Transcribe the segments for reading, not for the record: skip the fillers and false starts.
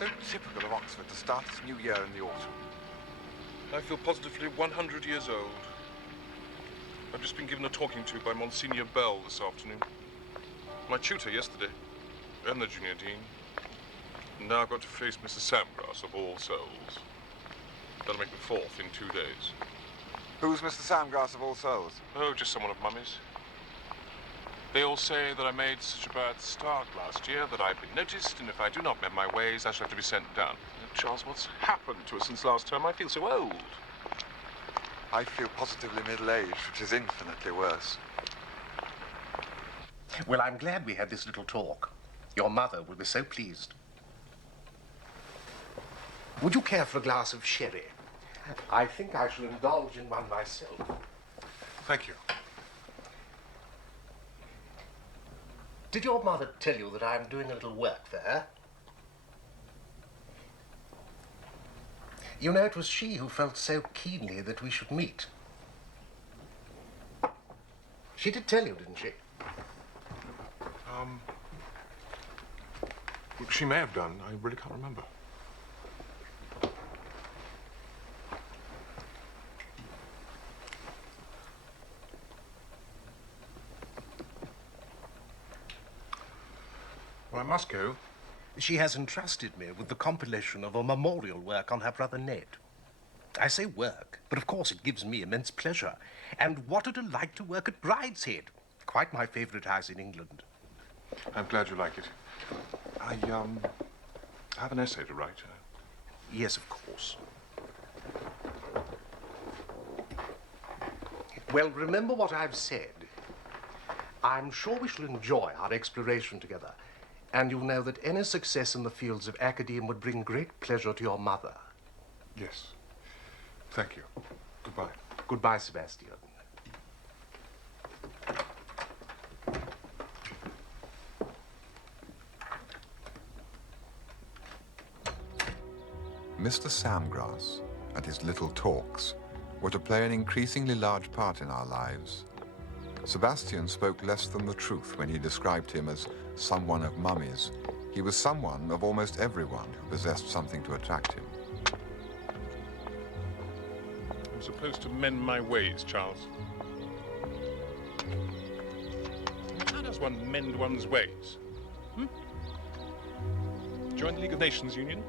so typical of Oxford to start its new year in the autumn. I feel positively 100 years old. I've just been given a talking to by Monsignor Bell this afternoon. My tutor yesterday, and the junior dean. And now I've got to face Mr. Samgrass of All Souls. That'll make the 4th in 2 days. Who's Mr. Samgrass of All Souls? Oh, just someone of Mummy's. They all say that I made such a bad start last year that I've been noticed, and if I do not mend my ways, I shall have to be sent down. Charles, what's happened to us since last term? I feel so old. I feel positively middle-aged, which is infinitely worse. Well, I'm glad we had this little talk. Your mother will be so pleased. Would you care for a glass of sherry? I think I shall indulge in one myself. Thank you. Did your mother tell you that I'm doing a little work there? You know, it was she who felt so keenly that we should meet. She did tell you, didn't she? She may have done. I really can't remember. Well, I must go. She has entrusted me with the compilation of a memorial work on her brother Ned. I say work, but of course it gives me immense pleasure. And what a delight to work at Brideshead. Quite my favourite house in England. I'm glad you like it. I have an essay to write. Yes, of course. Well, remember what I've said. I'm sure we shall enjoy our exploration together. And you'll know that any success in the fields of academe would bring great pleasure to your mother. Yes. Thank you. Goodbye. Goodbye, Sebastian. Mr. Samgrass and his little talks were to play an increasingly large part in our lives. Sebastian spoke less than the truth when he described him as someone of Mummy's. He was someone of almost everyone who possessed something to attract him. I'm supposed to mend my ways, Charles. How does one mend one's ways? Join the League of Nations Union?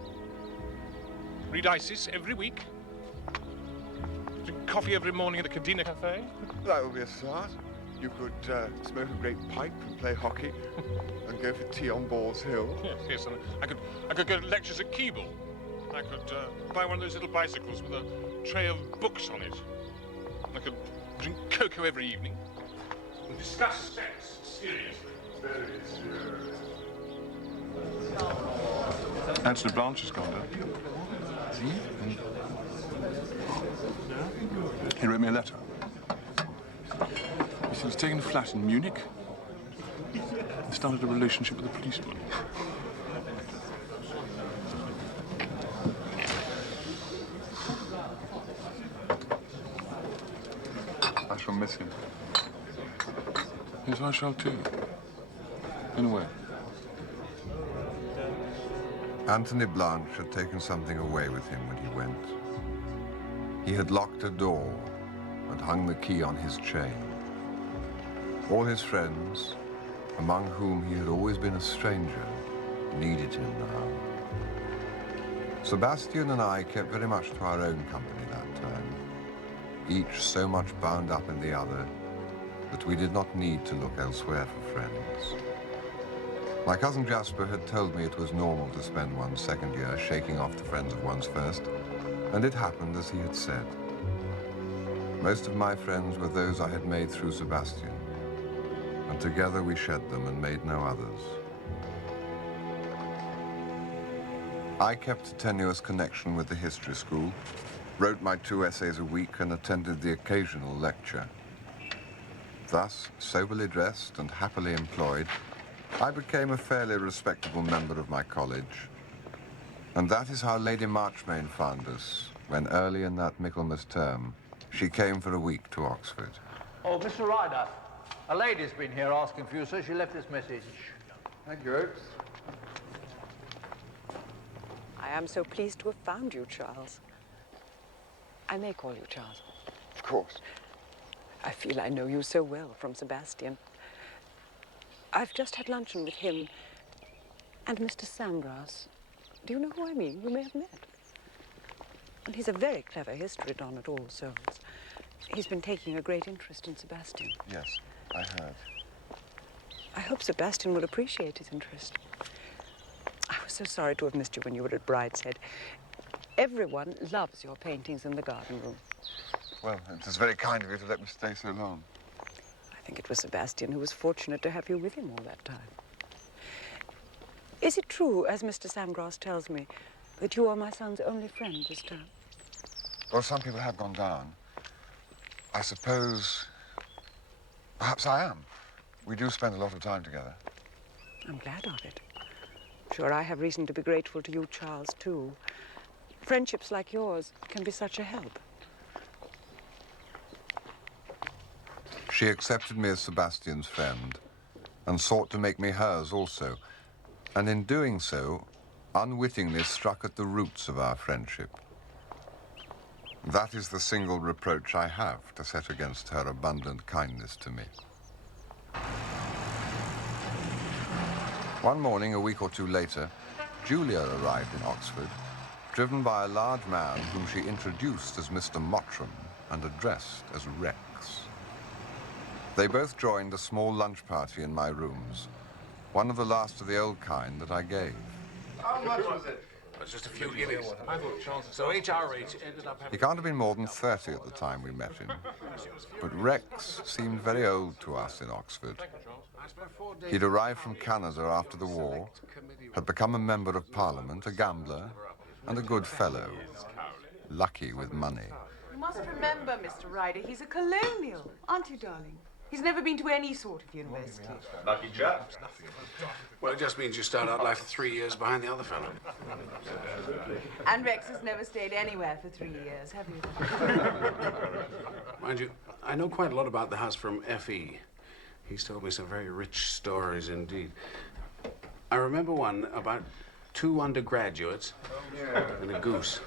Read ISIS every week? Drink coffee every morning at the Cadena Cafe? That would be a start. You could smoke a great pipe and play hockey and go for tea on Balls Hill. Yes, and I could go to lectures at Keble. I could buy one of those little bicycles with a tray of books on it. I could drink cocoa every evening and discuss sex seriously. Very serious. Anthony Blanche has gone down. Has he? He wrote me a letter. He said he's taken a flat in Munich and started a relationship with a policeman. I shall miss him. Yes, I shall too. In a way. Anthony Blanche had taken something away with him when he went. He had locked a door and hung the key on his chain. All his friends, among whom he had always been a stranger, needed him now. Sebastian and I kept very much to our own company that time, each so much bound up in the other that we did not need to look elsewhere for friends. My cousin Jasper had told me it was normal to spend one's second year shaking off the friends of one's first, and it happened as he had said. Most of my friends were those I had made through Sebastian, and together we shed them and made no others. I kept a tenuous connection with the history school, wrote my 2 essays a week and attended the occasional lecture. Thus, soberly dressed and happily employed, I became a fairly respectable member of my college. And that is how Lady Marchmain found us, when early in that Michaelmas term, she came for a week to Oxford. Oh, Mr. Ryder, a lady's been here asking for you, sir. She left this message. Thank you, Oates. am so pleased to have found you, Charles. I may call you Charles. Of course. I feel I know you so well from Sebastian. I've just had luncheon with him and Mr. Samgrass. Do you know who I mean? You may have met. And he's a very clever history don at All Souls. He's been taking a great interest in Sebastian. Yes, I heard. I hope Sebastian will appreciate his interest. I was so sorry to have missed you when you were at Brideshead. Everyone loves your paintings in the garden room. Well, it was very kind of you to let me stay so long. I think it was Sebastian who was fortunate to have you with him all that time. Is it true, as Mr. Samgrass tells me, that you are my son's only friend this term? Well, some people have gone down. I suppose perhaps I am. We do spend a lot of time together. I'm glad of it. Sure, I have reason to be grateful to you, Charles, too. Friendships like yours can be such a help. She accepted me as Sebastian's friend and sought to make me hers also. And in doing so, unwittingly struck at the roots of our friendship. That is the single reproach I have to set against her abundant kindness to me. One morning, a week or two later, Julia arrived in Oxford, driven by a large man whom she introduced as Mr. Mottram and addressed as Rex. They both joined a small lunch party in my rooms, one of the last of the old kind that I gave. How much was it? It was just a few guineas. I thought Charles... So HRH ended up having... He can't have been more than 30 at the time we met him. But Rex seemed very old to us in Oxford. He'd arrived from Canada after the war, had become a member of Parliament, a gambler, and a good fellow, lucky with money. You must remember, Mr. Ryder, he's a colonial, aren't you, darling? He's never been to any sort of university. Lucky chap. Well, it just means you start out life 3 years behind the other fellow. And Rex has never stayed anywhere for 3 years, have you? Mind you, I know quite a lot about the house from F.E. He's told me some very rich stories indeed. I remember one about 2 undergraduates and a goose.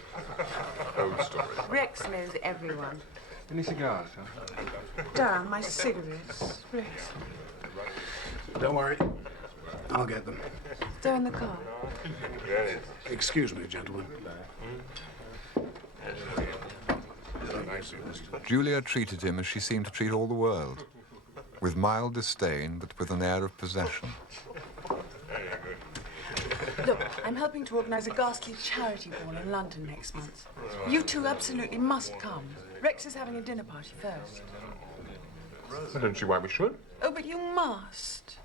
Old story. Rex knows everyone. Any cigars, huh? Darn, my cigarettes. Rex. Don't worry, I'll get them. They're in the car. Excuse me, gentlemen. Julia treated him as she seemed to treat all the world, with mild disdain, but with an air of possession. Look, I'm helping to organise a ghastly charity ball in London next month. You two absolutely must come. Rex is having a dinner party first. I don't see why we should. Oh, but you must.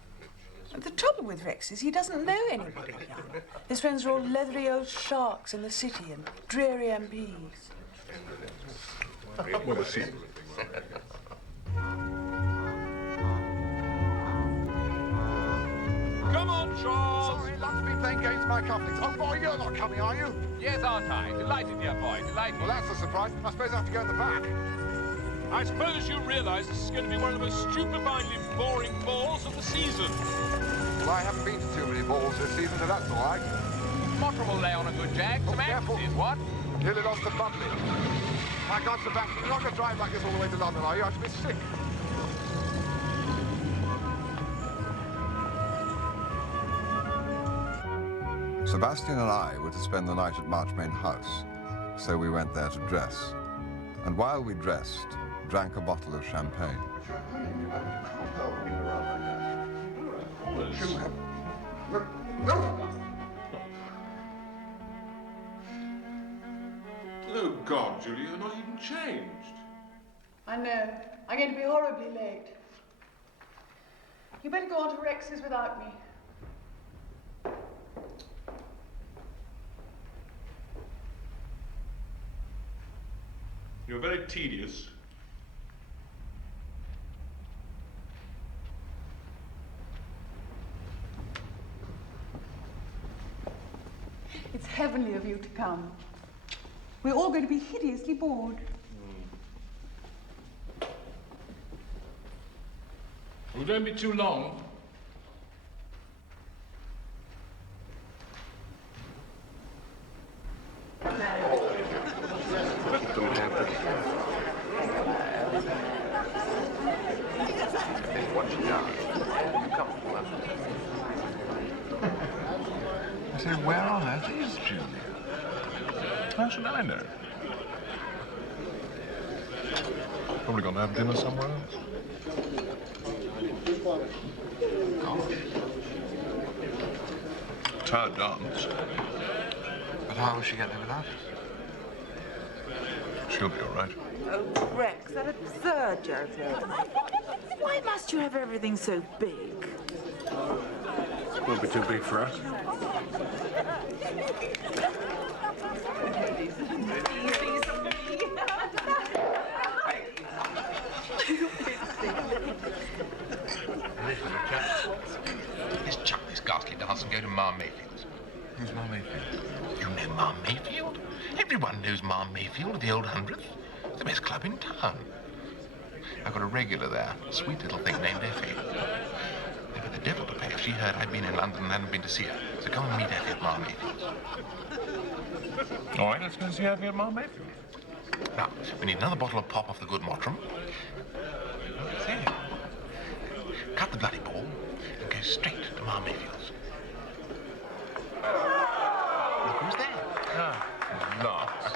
The trouble with Rex is he doesn't know anybody young. His friends are all leathery old sharks in the city and dreary MPs. Well, we'll see. Come on, Charles! Sorry, London's been playing games with my cufflinks. Oh, boy, you're not coming, are you? Yes, aren't I? Delighted, dear boy, delighted. Well, that's a surprise. I suppose I have to go in the back. I suppose you realise this is going to be one of the most stupefyingly boring balls of the season. Well, I haven't been to too many balls this season, so that's all right. Mottram will lay on a good jag. Oh, Some careful. emphasis, what? Nearly lost to Bubbly. My God, Sebastian, you're not going to drive like this all the way to London, are you? I should be sick. Sebastian and I were to spend the night at Marchmain House, so we went there to dress. And while we dressed, drank a bottle of champagne. Oh, God, Julia, you're not even changed. I know. I'm going to be horribly late. You better go on to Rex's without me. You're very tedious. It's heavenly of you to come. We're all going to be hideously bored. Well, don't be too long. Watch it down. Comfortable, I say, where on earth is Julia? How should I know? Probably gone to have dinner somewhere else. Tired dance. But how will she get there without us? She'll be all right. Oh, Rex, that absurd joke. Why must you have everything so big? Won't be too big for us. Let's chuck this ghastly dance and go to Ma Mayfield's. Who's Ma Mayfield? You know Ma Mayfield? Everyone knows Ma Mayfield of the Old Hundredth. It's the best club in town. I've got a regular there, a sweet little thing named Effie. They'd be the devil to pay if she heard I'd been in London and hadn't been to see her. So come and meet Effie at Ma Mayfield's. All right, let's go see Effie at Ma Mayfield. Now, we need another bottle of pop off the good Mottram. There. Cut the bloody ball and go straight to Ma Mayfield's. Look who's there. Ah, last.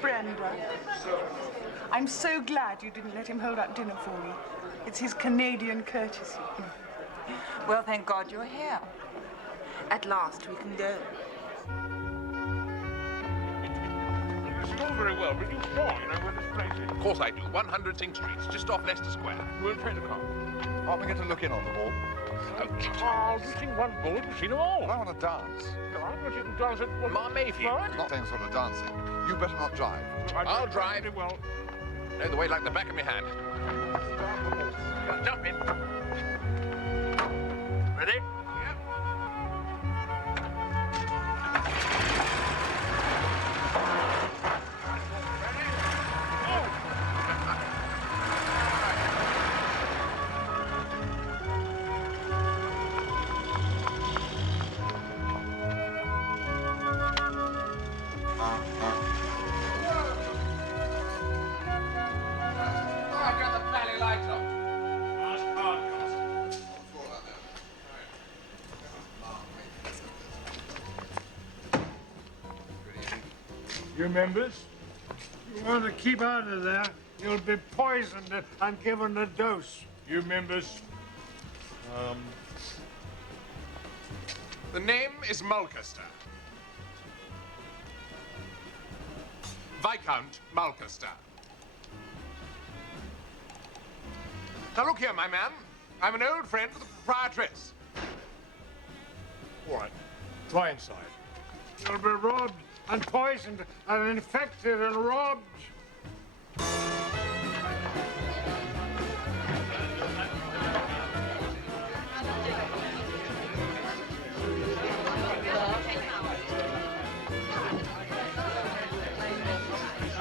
Brenda, I'm so glad you didn't let him hold up dinner for me. It's his Canadian courtesy. Well, thank God you're here. At last we can go. It's all very well, but you sure you know where this place is? Of course I do. 100 Sing Street, just off Leicester Square. We'll trade a car. Aren't we going to look in on the ball? Oh, Charles, you've seen one ball, you've seen them all. I want to dance. Dance? But you can dance at... Ma Mayfield. Right? Not same sort of dancing. You better not drive. I'll drive. Very well. Know the way like the back of my hand. Jump in. Ready? Yep. You members, you want to keep out of there. You'll be poisoned and given a dose. You members. The name is Mulcaster. Viscount Mulcaster. Now look here, my man. I'm an old friend of the proprietress. All right. Try inside. You'll be robbed and poisoned and infected and robbed.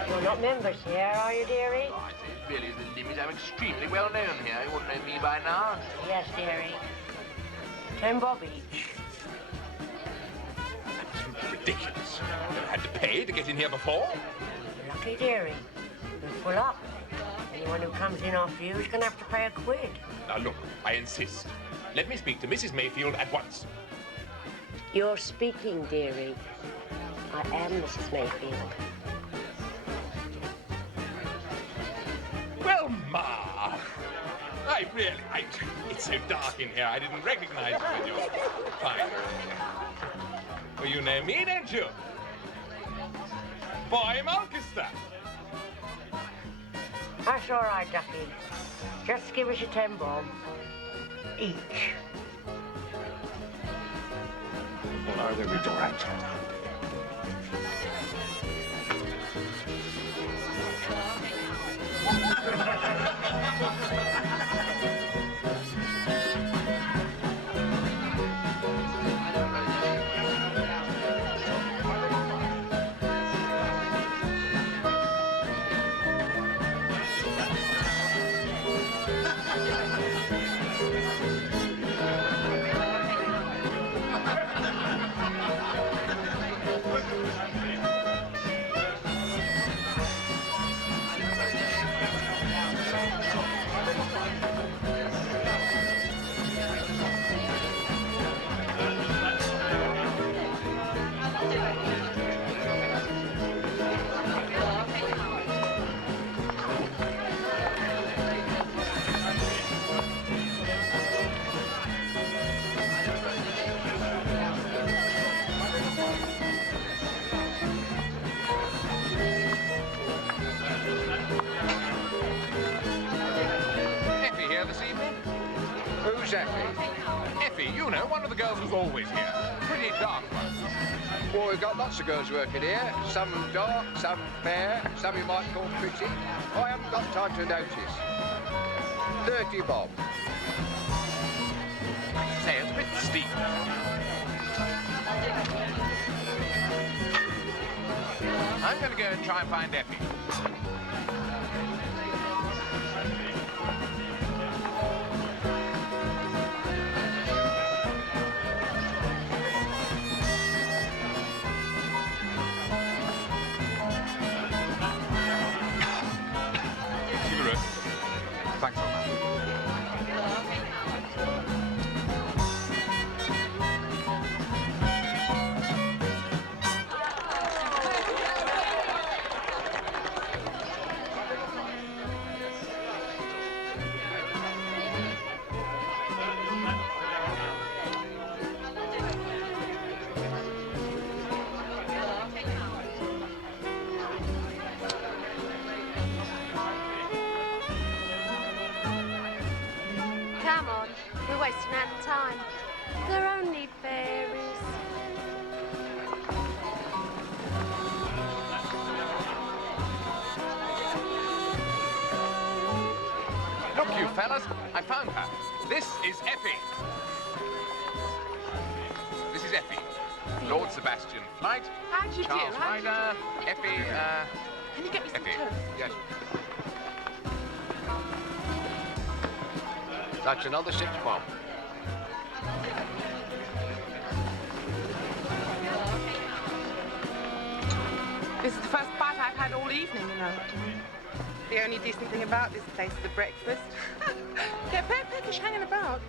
You're not members here, are you, dearie? Oh, I say, it really is the limit. I'm extremely well known here. You wouldn't know me by now. Yes, dearie. 10 bob each. Absolutely ridiculous. Never had to pay to get in here before. Lucky, dearie. We're full up. Anyone who comes in after you is going to have to pay a quid. Now look, I insist. Let me speak to Mrs. Mayfield at once. You're speaking, dearie. I am Mrs. Mayfield. Well, Ma, it's so dark in here, I didn't recognize you with your fine. Well, you know me, don't you? Boy Mulcaster. That's all right, Ducky. Just give us your 10 bob each. Well, I will be all right. Who's Effie? Effie, you know, one of the girls who's always here. Pretty dark one. Well, we've got lots of girls working here. Some dark, some fair, some you might call pretty. I haven't got time to notice. 30 bob. Say, it's a bit steep. I'm going to go and try and find Effie. Cigarette. Thanks, old man. Come on, we're wasting our time. They're only fairies. Look, you fellas, I found her. This is Effie. This is Effie. Lord Sebastian Flight. How'd you do? Charles How'd you Ryder. do? Effie, Can you get me some Effie. toast? Yes. That's another 6 bob. This is the first bite I've had all evening, you know. The only decent thing about this place is the breakfast. They're very peckish hanging about.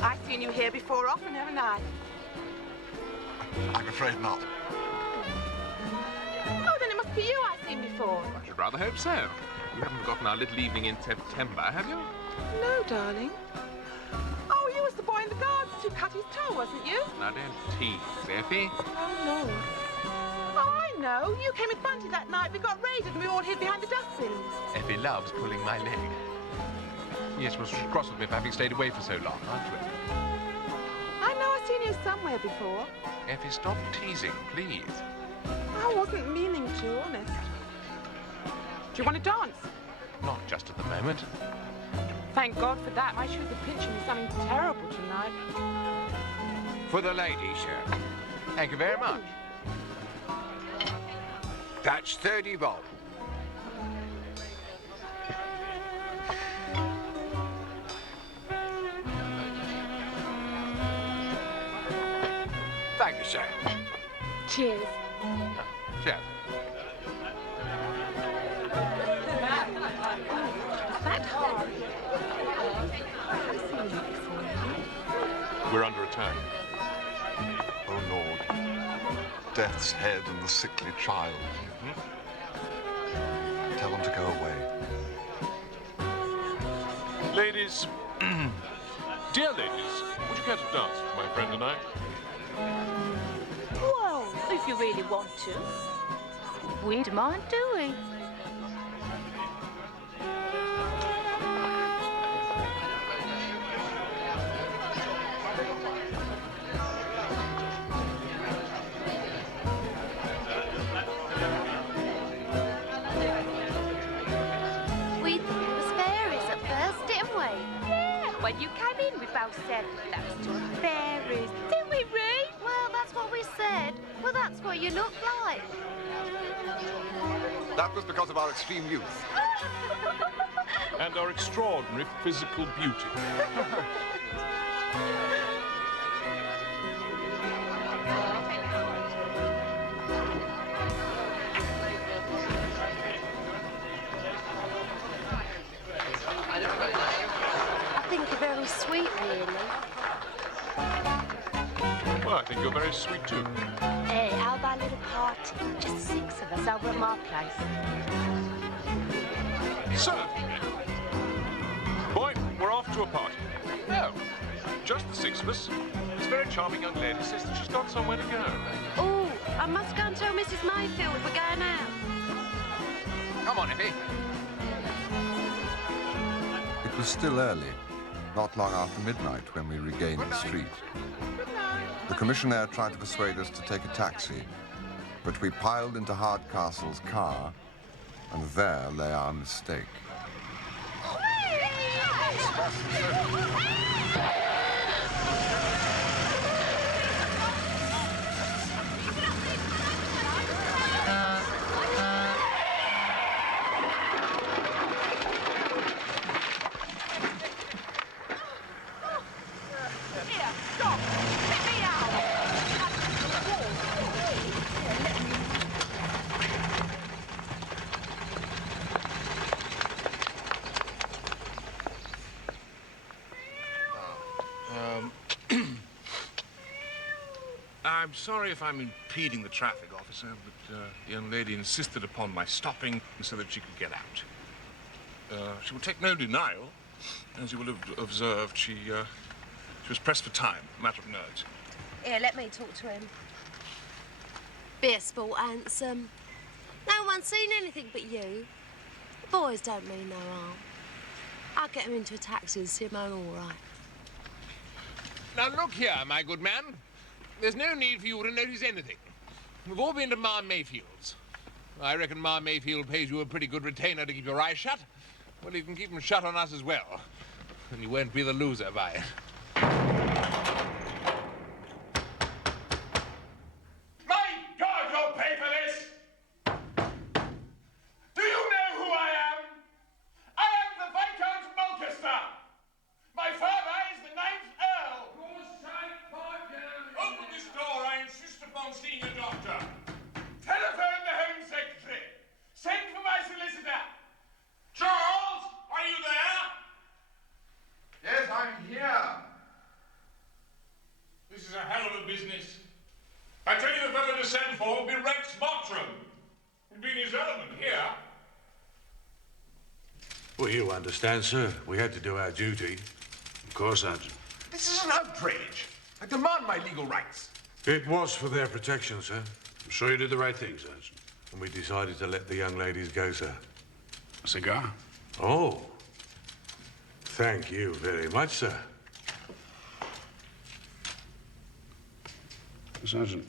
I've seen you here before often, haven't I? I'm afraid not. Oh, then it must be you I've seen before. I should rather hope so. You haven't forgotten our little evening in September, have you? No, darling. Oh, you was the boy in the gardens who cut his toe, wasn't you? Now, don't tease, Effie. Oh, Lord. Oh, I know. You came with Bunty that night. We got raided and we all hid behind the dustbins. Effie loves pulling my leg. Yes, well, she's cross with me for having stayed away for so long, aren't you? I know I've seen you somewhere before. Effie, stop teasing, please. I wasn't meaning to, honest. Do you want to dance? Not just at the moment. Thank God for that. My shoes are pinching me something terrible tonight. For the lady, sir. Thank you very much. That's 30 bob. Thank you, sir. Cheers. Cheers. That hard. We're under attack. Oh, Lord. Death's head and the sickly child. Tell them to go away. Ladies, dear ladies, would you care to dance with my friend and I? Well, if you really want to. We don't mind, do we? We thought it was fairies at first, didn't we? Yeah, when you came in, we both said that was to fairies. Didn't we, Ree? Well, that's what we said. Well, that's what you look like. That was because of our extreme youth. And our extraordinary physical beauty. I think you're very sweet, really. Well, I think you're very sweet too. Hey, how about a little party? Just 6 of us over at my place. Certainly. Boy, we're off to a party. No, just the 6 of us. This very charming young lady says that she's got somewhere to go. Oh, I must go and tell Mrs. Mayfield we're going out. Come on, Effie. It was still early, not long after midnight when we regained the street. The commissionaire tried to persuade us to take a taxi, but we piled into Hardcastle's car, and there lay our mistake. I'm sorry if I'm impeding the traffic, officer, but the young lady insisted upon my stopping so that she could get out. She will take no denial. As you will have observed, she was pressed for time, a matter of nerves. Here, let me talk to him. Be a sport, handsome. No one's seen anything but you. The boys don't mean no harm. I'll get him into a taxi and see him home all right. Now, look here, my good man. There's no need for you to notice anything. We've all been to Ma Mayfield's. I reckon Ma Mayfield pays you a pretty good retainer to keep your eyes shut. Well, you can keep them shut on us as well. And you won't be the loser by it. My God, you'll pay for this! Do you know who I am? I am the Viscount Mulcaster. My father is the 9th Earl. Open this door. I insist upon seeing a doctor. Telephone the Home Secretary. Send for my solicitor. Charles, are you there? Yes, I'm here. This is a hell of a business. I tell you, the fellow to send for will be Rex Mottram. He'll be in his element here. Well, you understand, sir. We had to do our duty. Of course, Sergeant. This is an outrage. I demand my legal rights. It was for their protection, sir. I'm sure you did the right thing, Sergeant. And we decided to let the young ladies go, sir. A cigar? Oh. Thank you very much, sir. Sergeant,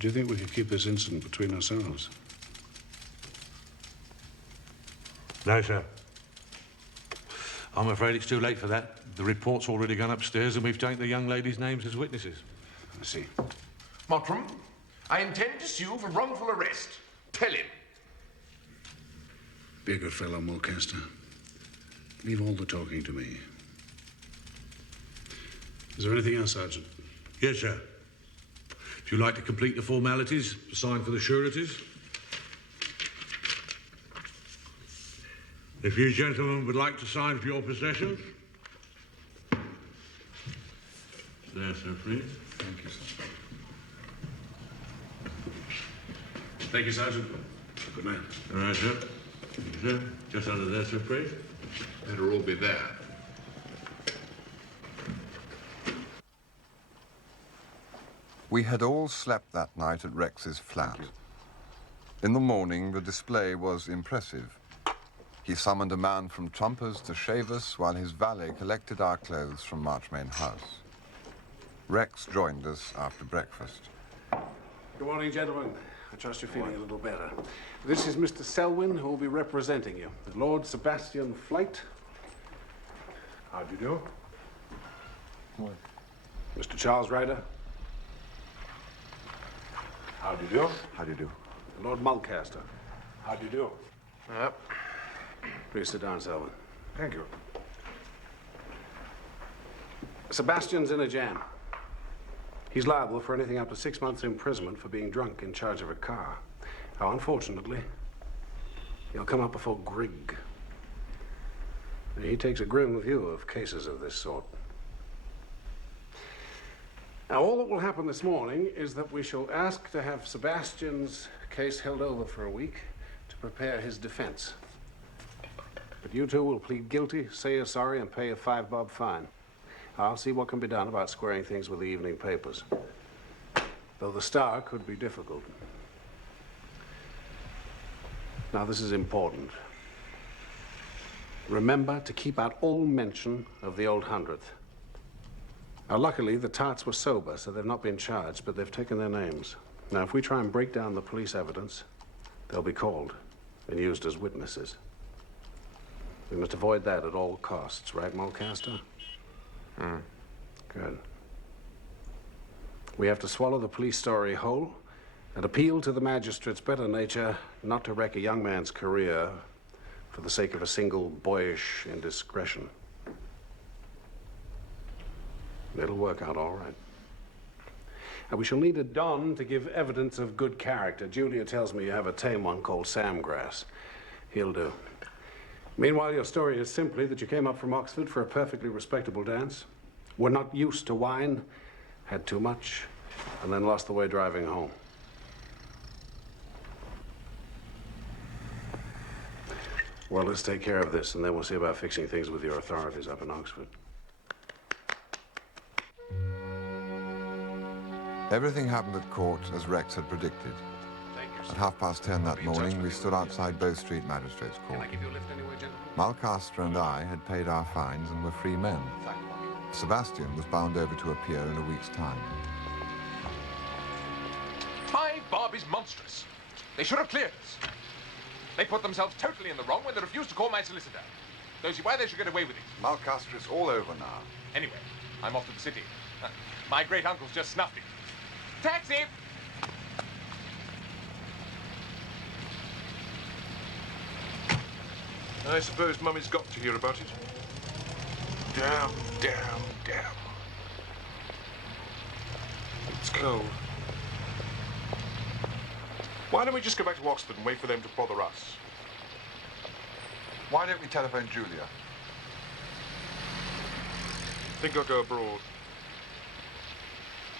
do you think we could keep this incident between ourselves? No, sir. I'm afraid it's too late for that. The report's already gone upstairs and we've taken the young ladies' names as witnesses. I see. Mottram, I intend to sue for wrongful arrest. Tell him. Be a good fellow, Mulcaster. Leave all the talking to me. Is there anything else, Sergeant? Yes, sir. If you'd like to complete the formalities, sign for the sureties. If you gentlemen would like to sign for your possessions. There, sir, please. Thank you, sir. Thank you, Sergeant. Good man. All right, sir. Thank you, sir. Just under there, sir, please. Better all be there. We had all slept that night at Rex's flat. In the morning, the display was impressive. He summoned a man from Trumpers to shave us while his valet collected our clothes from Marchmain House. Rex joined us after breakfast. Good morning, gentlemen. I trust you're feeling a little better. This is Mr. Selwyn, who will be representing you. Lord Sebastian Flight. How do you do? What? Mr. Charles Ryder. How do you do? How do you do? Lord Mulcaster. How do you do? Yep. Please sit down, Selwyn. Thank you. Sebastian's in a jam. He's liable for anything up to 6 months imprisonment for being drunk in charge of a car. Now, unfortunately, he'll come up before Grigg. He takes a grim view of cases of this sort. Now, all that will happen this morning is that we shall ask to have Sebastian's case held over for a week to prepare his defense. But you two will plead guilty, say you're sorry, and pay a $5 fine. I'll see what can be done about squaring things with the evening papers. Though the Star could be difficult. Now, this is important. Remember to keep out all mention of the old 100th. Now, luckily, the tarts were sober, so they've not been charged, but they've taken their names. Now, if we try and break down the police evidence, they'll be called and used as witnesses. We must avoid that at all costs, right, Mulcaster? Good. We have to swallow the police story whole and appeal to the magistrate's better nature not to wreck a young man's career for the sake of a single boyish indiscretion. It'll work out all right. And we shall need a Don to give evidence of good character. Julia tells me you have a tame one called Samgrass. He'll do. Meanwhile, your story is simply that you came up from Oxford for a perfectly respectable dance, were not used to wine, had too much, and then lost the way driving home. Well, let's take care of this, and then we'll see about fixing things with your authorities up in Oxford. Everything happened at court as Rex had predicted. At 10:30 that morning, we stood outside Bow Street Magistrates' Court. Mulcaster and I had paid our fines and were free men. Sebastian was bound over to appear in a week's time. My Bob is monstrous. They should have cleared us. They put themselves totally in the wrong when they refused to call my solicitor. Don't see why they should get away with it. Mulcaster is all over now. Anyway, I'm off to the city. My great-uncle's just snuffed it. Taxi! I suppose Mummy's got to hear about it. Damn, damn, damn. It's cold. Why don't we just go back to Oxford and wait for them to bother us? Why don't we telephone Julia? Think I'll go abroad.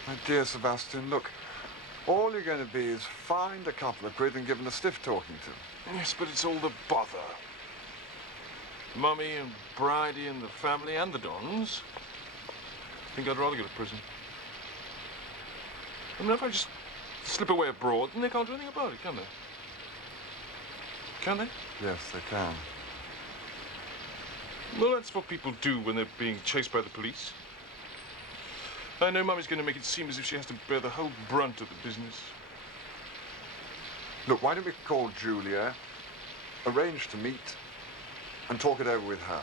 My dear Sebastian, look, all you're going to be is fined a couple of quid and given a stiff talking to. Yes, but it's all the bother. Mummy and Bridie and the family and the Dons. I think I'd rather go to prison. I mean, if I just slip away abroad, then they can't do anything about it, can they? Can they? Yes, they can. Well, that's what people do when they're being chased by the police. I know Mummy's going to make it seem as if she has to bear the whole brunt of the business. Look, why don't we call Julia, arrange to meet, and talk it over with her?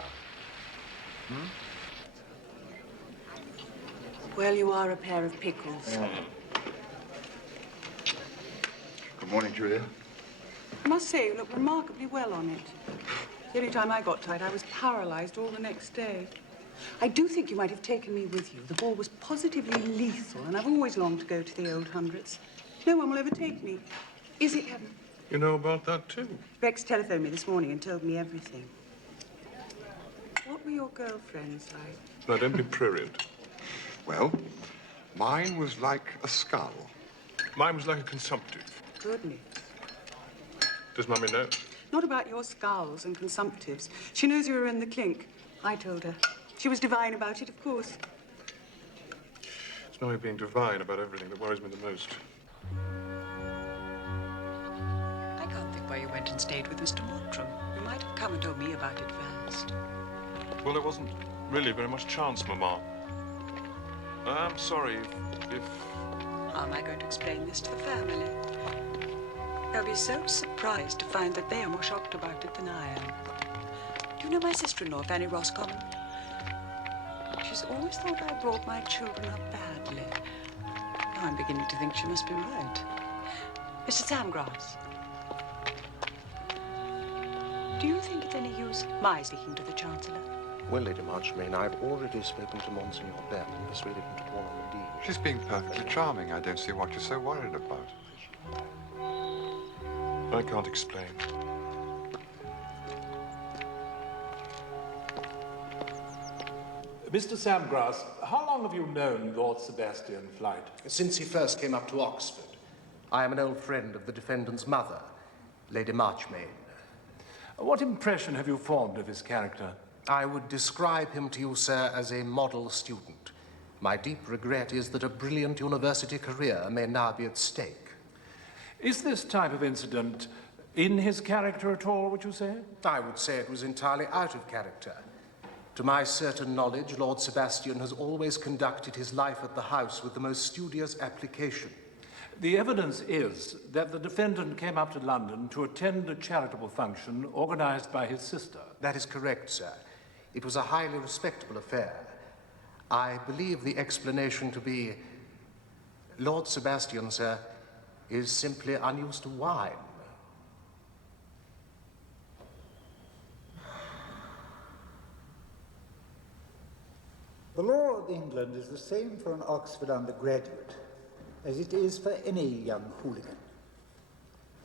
Well, you are a pair of pickles. Good morning, Julia. I must say, you look remarkably well on it. The only time I got tight, I was paralyzed all the next day. I do think you might have taken me with you. The ball was positively lethal, and I've always longed to go to the old 100s. No one will ever take me. Is it heaven? You know about that, too? Rex telephoned me this morning and told me everything. What were your girlfriends like? Now, don't be prurient. Well, mine was like a skull. Mine was like a consumptive. Goodness. Does Mummy know? Not about your skulls and consumptives. She knows you were in the clink. I told her. She was divine about it, of course. It's Mummy being divine about everything that worries me the most. I can't think why you went and stayed with Mr. Mottram. You might have come and told me about it first. Well, there wasn't really very much chance, Mama. I'm sorry if... How am I going to explain this to the family? They'll be so surprised to find that they are more shocked about it than I am. Do you know my sister-in-law, Fanny Roscommon? She's always thought I brought my children up badly. Now I'm beginning to think she must be right. Mr. Samgrass, do you think it's any use my speaking to the Chancellor? Well, Lady Marchmain, I've already spoken to Monsignor Bell and persuaded him to call on the Dean. She's being perfectly charming. I don't see what you're so worried about. I can't explain. Mr. Samgrass, how long have you known Lord Sebastian Flight? Since he first came up to Oxford. I am an old friend of the defendant's mother, Lady Marchmain. What impression have you formed of his character? I would describe him to you, sir, as a model student. My deep regret is that a brilliant university career may now be at stake. Is this type of incident In his character at all, would you say? I would say it was entirely out of character. To my certain knowledge, Lord Sebastian has always conducted his life at the house with the most studious application. The evidence is that the defendant came up to London to attend a charitable function organized by his sister. That is correct, sir. It was a highly respectable affair. I believe the explanation to be Lord Sebastian, sir, is simply unused to wine. The law of England is the same for an Oxford undergraduate as it is for any young hooligan.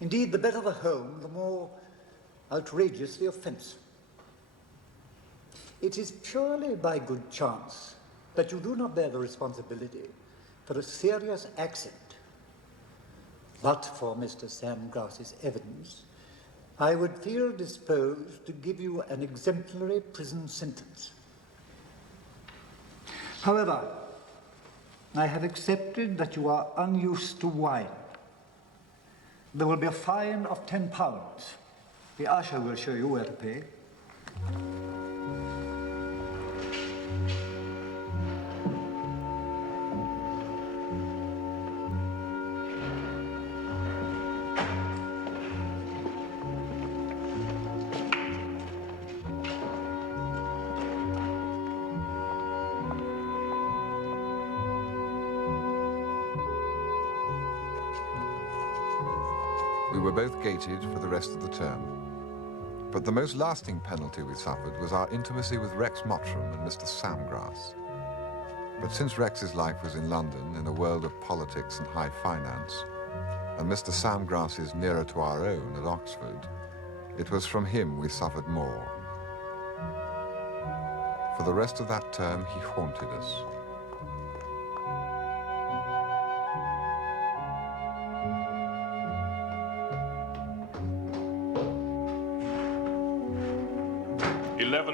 Indeed, the better the home, the more outrageous the offence. It is purely by good chance that you do not bear the responsibility for a serious accident. But for Mr. Samgrass's evidence, I would feel disposed to give you an exemplary prison sentence. However, I have accepted that you are unused to wine. There will be a fine of £10. The usher will show you where to pay. We were both gated for the rest of the term. But the most lasting penalty we suffered was our intimacy with Rex Mottram and Mr. Samgrass. But since Rex's life was in London, in a world of politics and high finance, and Mr. Samgrass is nearer to our own at Oxford, it was from him we suffered more. For the rest of that term, he haunted us.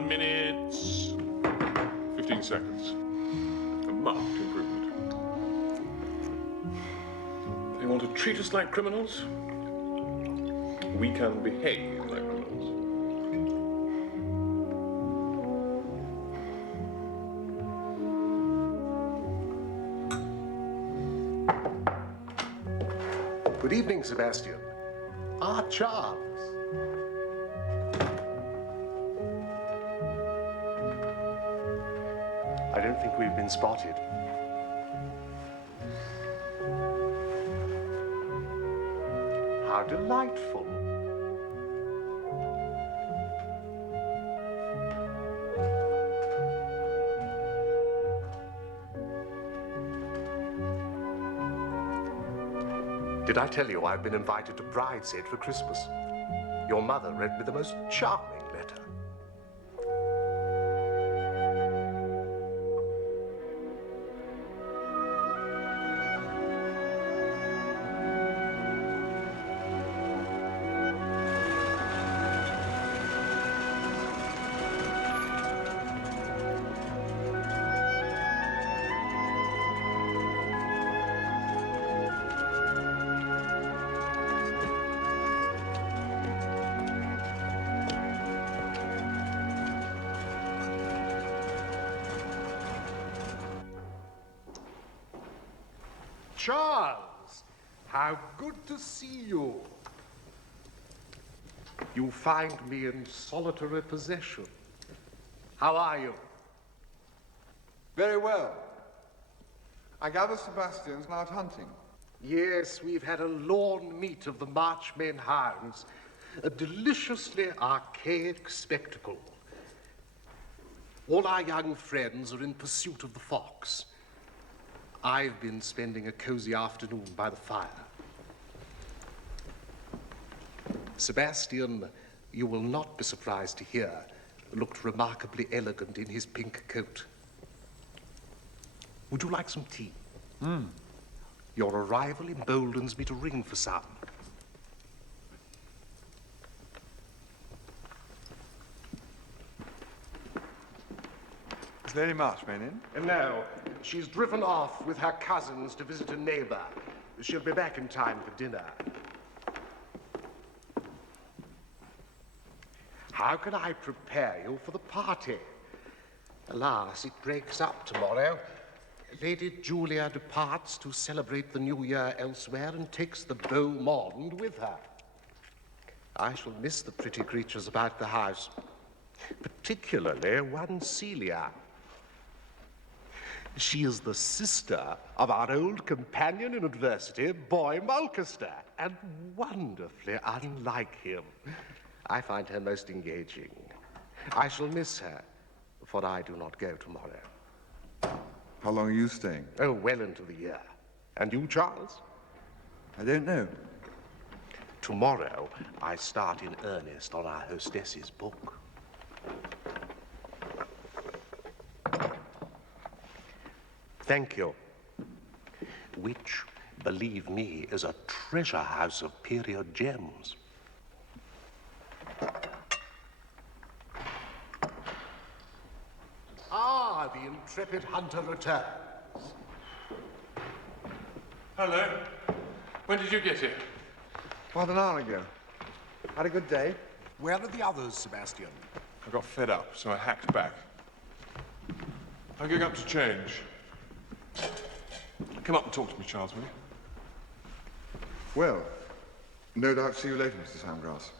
Minutes, 15 seconds. A marked improvement. They want to treat us like criminals? We can behave like criminals. Good evening, Sebastian. Ah, Charles. I don't think we've been spotted. How delightful. Did I tell you I've been invited to Brideshead for Christmas? Your mother read me the most charming letter. Charles, how good to see you. You find me in solitary possession. How are you? Very well. I gather Sebastian's out hunting. Yes, we've had a lawn meet of the Marchmain hounds. A deliciously archaic spectacle. All our young friends are in pursuit of the fox. I've been spending a cozy afternoon by the fire. Sebastian, you will not be surprised to hear, looked remarkably elegant in his pink coat. Would you like some tea? Your arrival emboldens me to ring for some. Is Lady Marchmain in? No, she's driven off with her cousins to visit a neighbor. She'll be back in time for dinner. How can I prepare you for the party? Alas, it breaks up tomorrow. Lady Julia departs to celebrate the new year elsewhere and takes the beau monde with her. I shall miss the pretty creatures about the house, particularly one Celia. She is the sister of our old companion in adversity, Boy Mulcaster, and wonderfully unlike him. I find her most engaging. I shall miss her, for I do not go tomorrow. How long are you staying? Oh, well into the year. And you, Charles? I don't know. Tomorrow, I start in earnest on our hostess's book. Thank you. Which, believe me, is a treasure house of period gems. Ah, the intrepid hunter returns. Hello. When did you get here? About an hour ago. Had a good day. Where are the others, Sebastian? I got fed up, so I hacked back. I'm going up to change. Come up and talk to me, Charles, will you? Well, no doubt see you later, Mr. Samgrass.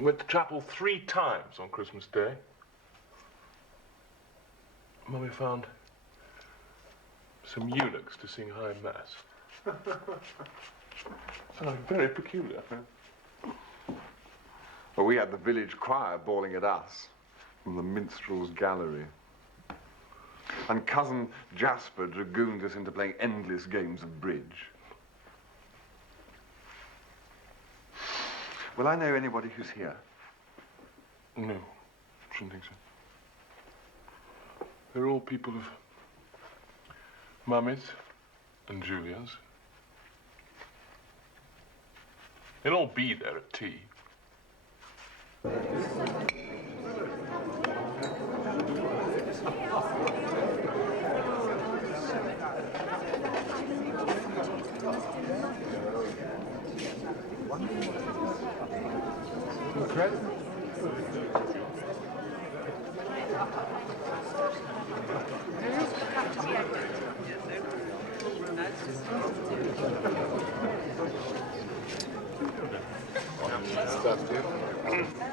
Went to chapel 3 times on Christmas Day. Mummy found some eunuchs to sing high mass. Sounded very peculiar. Well, we had the village choir bawling at us from the minstrel's gallery. And cousin Jasper dragooned us into playing endless games of bridge. Will I know anybody who's here? No, shouldn't think so. They're all people of Mummy's and Julia's. They'll all be there at tea.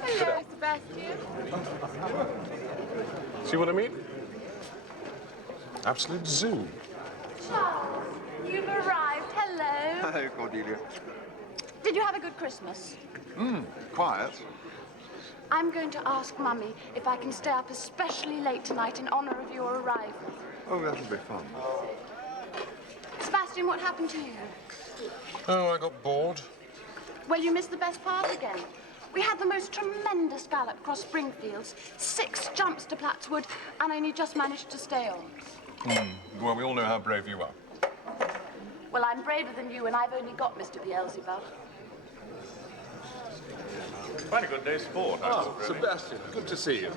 Hello, Sebastian. See what I mean? Absolute zoo. Charles, you've arrived. Hello. Hello, Cordelia. Did you have a good Christmas? Quiet. I'm going to ask Mummy if I can stay up especially late tonight in honor of your arrival. Oh, that'll be fun. Sebastian, what happened to you? Oh, I got bored. Well, you missed the best part again. We had the most tremendous gallop across Springfields, 6 jumps to Plattswood, and I only just managed to stay on. Well, we all know how brave you are. Well, I'm braver than you, and I've only got Mr. Beelzebub. Quite a good day's sport. Oh, Sebastian, good to see you.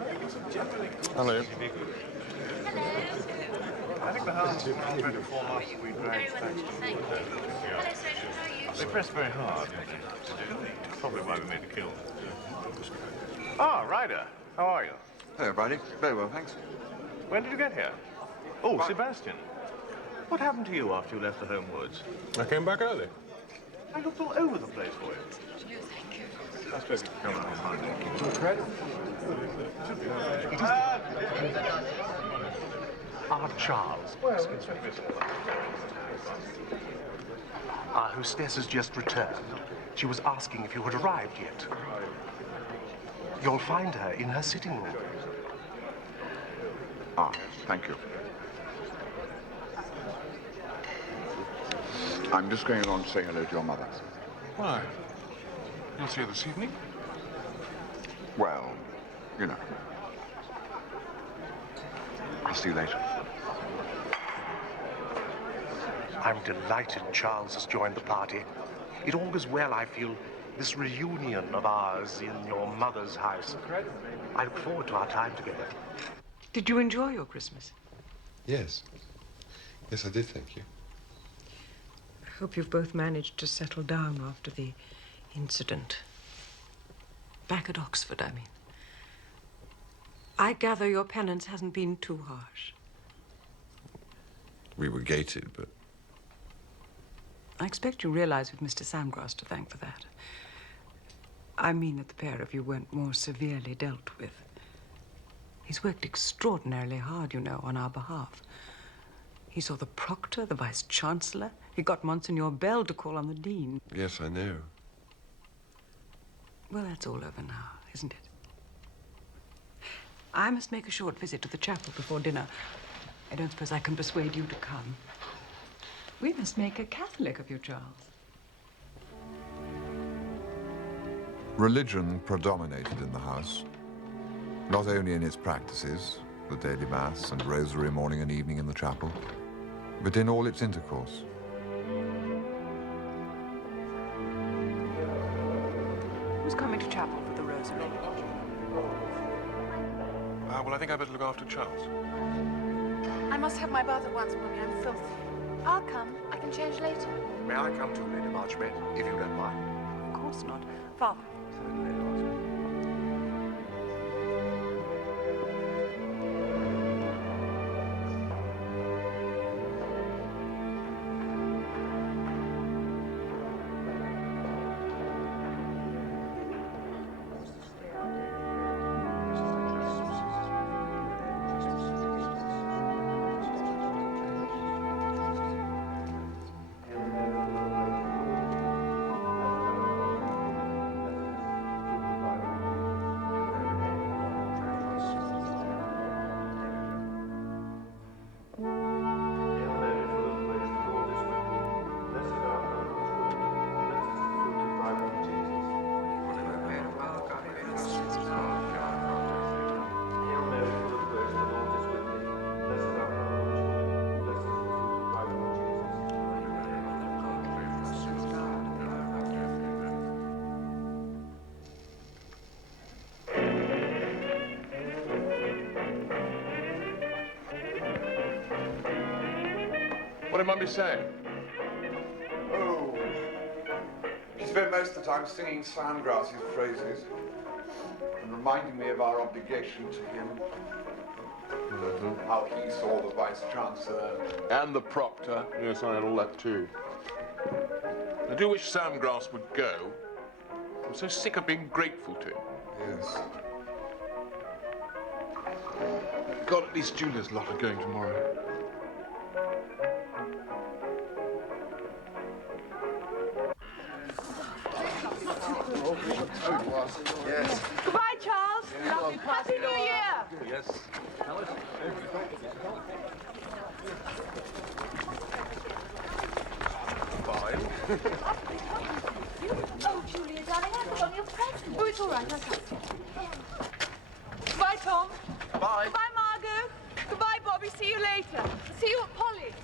Hello. I think the hounds have been trying to form us. We dragged They pressed very hard. Probably why we made the kill. Ah, Ryder. How are you? Hello, buddy. Very well, thanks. When did you get here? Oh, Sebastian. What happened to you after you left the home woods? I came back early. I looked all over the place for you. I suppose you could come on Monday. Ah, Charles. Our hostess has just returned. She was asking if you had arrived yet. You'll find her in her sitting room. Ah, thank you. I'm just going along to say hello to your mother. Why? You'll see her this evening? Well, you know. I'll see you later. I'm delighted Charles has joined the party. It augurs well, I feel, this reunion of ours in your mother's house. I look forward to our time together. Did you enjoy your Christmas? Yes. Yes, I did, thank you. I hope you've both managed to settle down after the incident. Back at Oxford, I mean. I gather your penance hasn't been too harsh. We were gated, but... I expect you realize we've Mr. Samgrass to thank for that. I mean that the pair of you weren't more severely dealt with. He's worked extraordinarily hard, you know, on our behalf. He saw the proctor, the vice-chancellor. He got Monsignor Bell to call on the dean. Yes, I know. Well, that's all over now, isn't it? I must make a short visit to the chapel before dinner. I don't suppose I can persuade you to come. We must make a Catholic of you, Charles. Religion predominated in the house, not only in its practices, the daily mass and rosary morning and evening in the chapel, but in all its intercourse. Who's coming to chapel for the rosary? Well, I think I better look after Charles. I must have my bath at once, Mummy. I'm filthy. I'll come. I can change later. May I come too, Lady Marchmaid, if you don't mind? Of course not. Father. Certainly, Lady Marchmaid. What did Mummy say? Oh, she spent most of the time singing Samgrass's praises and reminding me of our obligation to him. How he saw the Vice-Chancellor. And the proctor. Yes, I had all that too. I do wish Samgrass would go. I'm so sick of being grateful to him. Yes. God, at least Julia's lot are going tomorrow. Yes. Goodbye, Charles. Lovely Happy New Year. Yes. Fine. Oh, Julia, darling, I forgot your present. Oh, it's all right. I'll come. Goodbye, Tom. Bye. Goodbye, Margot. Goodbye, Bobby. See you later. See you at Polly's.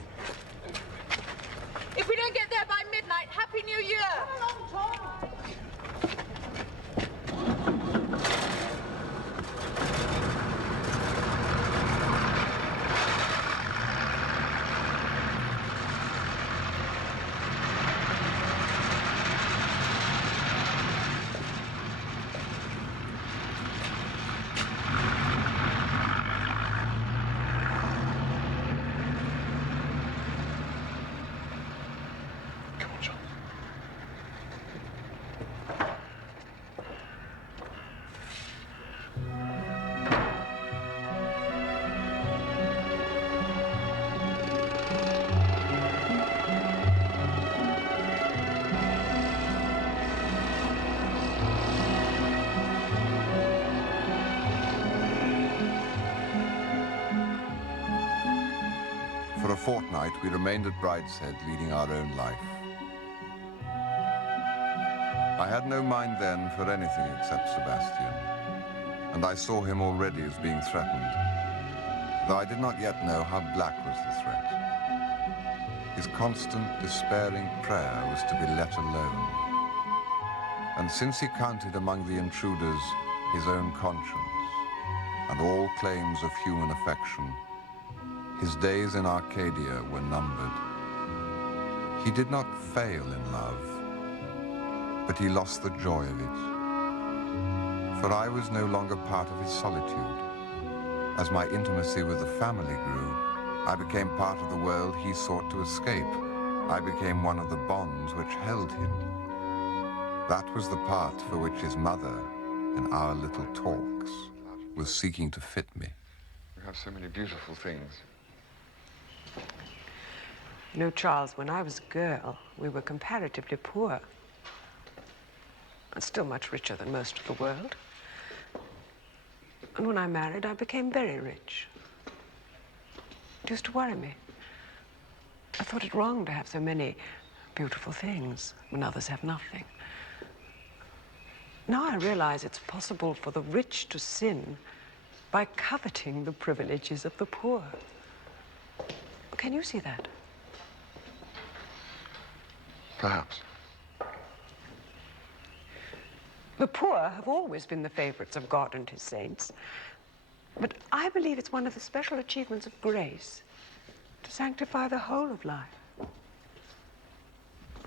If we don't get there by midnight, Happy New Year. Come along, Tom. For a fortnight, we remained at Brideshead, leading our own life. I had no mind then for anything except Sebastian, and I saw him already as being threatened, though I did not yet know how black was the threat. His constant, despairing prayer was to be let alone. And since he counted among the intruders his own conscience and all claims of human affection, His days in Arcadia were numbered. He did not fail in love, but he lost the joy of it. For I was no longer part of his solitude. As my intimacy with the family grew, I became part of the world he sought to escape. I became one of the bonds which held him. That was the part for which his mother, in our little talks, was seeking to fit me. You have so many beautiful things. You know, Charles, when I was a girl, we were comparatively poor. And still much richer than most of the world. And when I married, I became very rich. It used to worry me. I thought it wrong to have so many beautiful things when others have nothing. Now I realize it's possible for the rich to sin by coveting the privileges of the poor. Can you see that? Perhaps. The poor have always been the favorites of God and his saints. But I believe it's one of the special achievements of grace to sanctify the whole of life.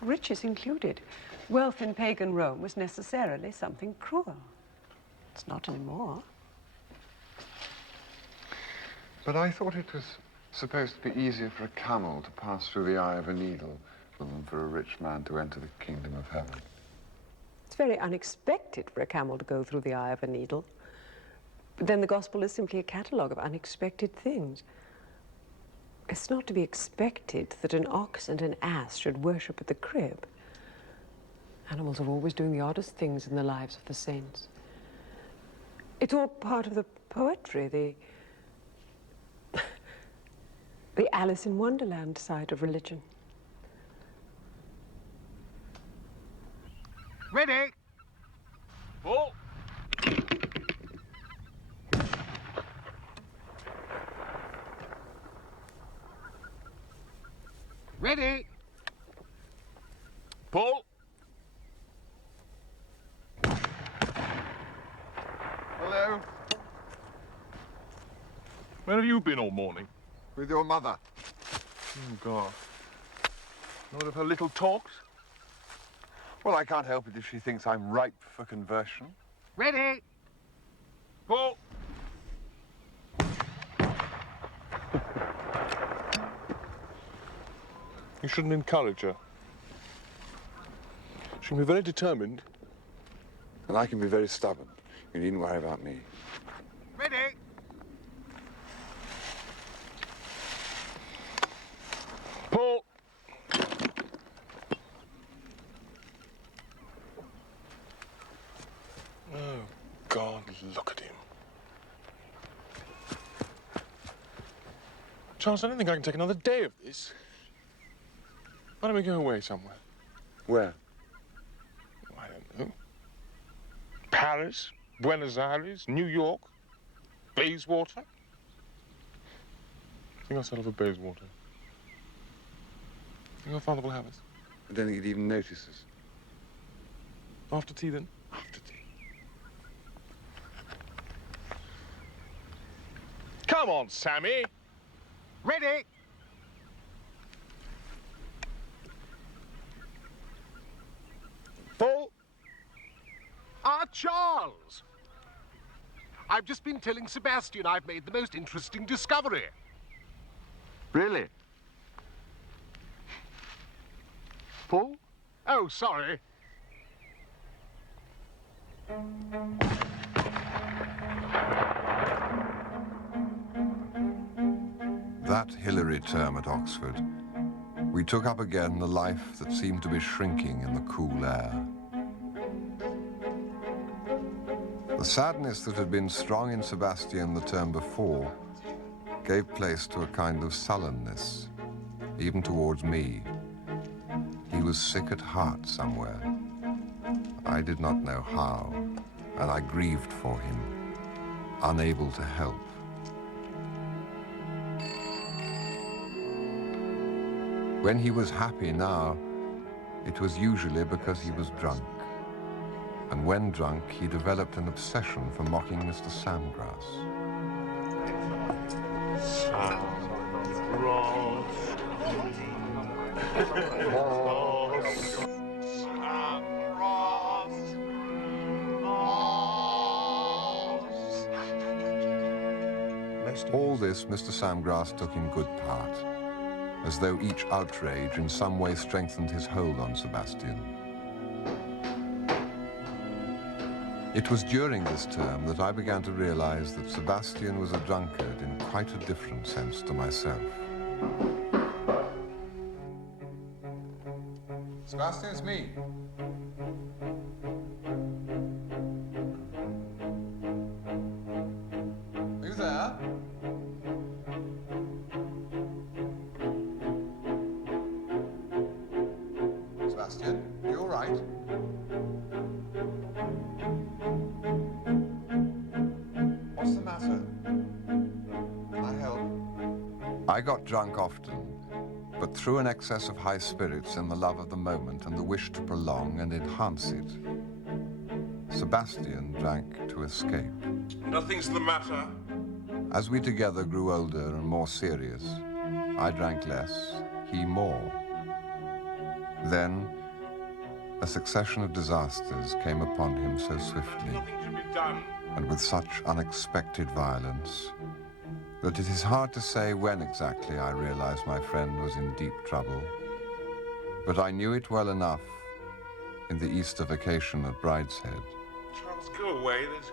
Riches included. Wealth in pagan Rome was necessarily something cruel. It's not anymore. But I thought it was supposed to be easier for a camel to pass through the eye of a needle than for a rich man to enter the kingdom of heaven. It's very unexpected for a camel to go through the eye of a needle. But then the gospel is simply a catalogue of unexpected things. It's not to be expected that an ox and an ass should worship at the crib. Animals are always doing the oddest things in the lives of the saints. It's all part of the poetry, the Alice in Wonderland side of religion. Ready? Ball. Ready? Pull. Hello? Where have you been all morning? With your mother. Oh, God. Not of her little talks? Well, I can't help it if she thinks I'm ripe for conversion. Ready? Pull. You shouldn't encourage her. She can be very determined. And I can be very stubborn. You needn't worry about me. Ready? Pull. Oh, God, look at him. Charles, I don't think I can take another day of this. Why don't we go away somewhere? Where? I don't know. Paris, Buenos Aires, New York, Bayswater. I think I'll settle for Bayswater. Think our father will have us? I don't think he'd even notice us. After tea, then? After tea. Come on, Sammy. Ready? Full. Charles! I've just been telling Sebastian I've made the most interesting discovery. Really? Full? Oh, sorry. That Hilary term at Oxford, we took up again the life that seemed to be shrinking in the cool air. The sadness that had been strong in Sebastian the term before gave place to a kind of sullenness, even towards me. He was sick at heart somewhere. I did not know how, and I grieved for him, unable to help. When he was happy now, it was usually because he was drunk. And when drunk, he developed an obsession for mocking Mr. Samgrass. All this Mr. Samgrass took in good part, as though each outrage in some way strengthened his hold on Sebastian. It was during this term that I began to realize that Sebastian was a drunkard in quite a different sense to myself. Sebastian, it's me. Are you there? Sebastian, are you all right? What's the matter? Can I help? I got drunk often, but through an excess of high spirits and the love of the moment and the wish to prolong and enhance it, Sebastian drank to escape. Nothing's the matter. As we together grew older and more serious, I drank less, he more. Then, a succession of disasters came upon him so swiftly, Nothing to be done. and with such unexpected violence, that it is hard to say when exactly I realized my friend was in deep trouble. But I knew it well enough in the Easter vacation at Brideshead. Charles, go away. There's